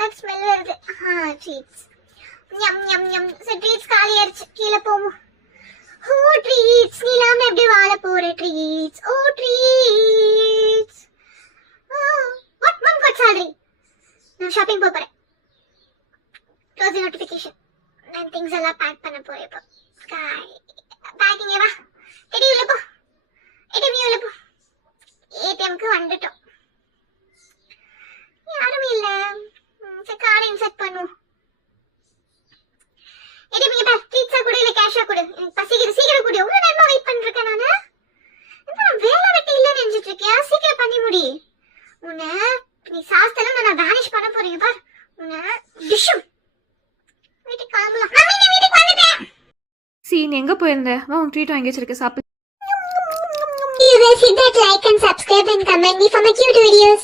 தான் ஸ்மெல் வருது. ட்ரீட்ஸ் ஞம் ஞம் ஞம். சரி ட்ரீட்ஸ் காலி ஆயிடுச்சு, கீழே போவோம். ஓ ட்ரீட்ஸ், நீ இல்லாம எப்படி வாழ போற treats? Oh treats. What mum what salary? நான் ஷாப்பிங் போறேன். Close the notification. நான் திங்ஸ் எல்லாம் பேக் பண்ண போறேன் இப்போ. பேக்கிங் வா. எடி உள்ள போ. எடி நீ உள்ள போ. ஏடிஎம்க்கு வந்துட்டோம். யாரும் இல்ல. சரி கார்டு இன்சர்ட் பண்ணுவோம். எடி நீ பா ட்ரீட்ஸா கொடு இல்ல கேஷா கொடு. எனக்கு பசிக்குது, சீக்கிரம் கொடு. எவ்வளவு நேரமா வெயிட் பண்ணிருக்கேன் நானு. நான் வேலை வெட்டி இல்ல நினைச்சிட்டு இருக்கியா? சீக்கிரம் பண்ணி முடி. உன்னை நீ சாஸ்தல நான் வானிஷ் பண்ண போறீங்க பார். உன்னை டிஷ்ஷும் வீட்டுக்கு கிளம்பலாம். நான் வீட்டுக்கு வந்துட்டேன். நீ எங்க போயிருந்த? வா உன் ட்ரீட் வாங்கி வச்சிருக்க, சாப்பிடு. You guys hit that like and subscribe and comment me for my cute videos.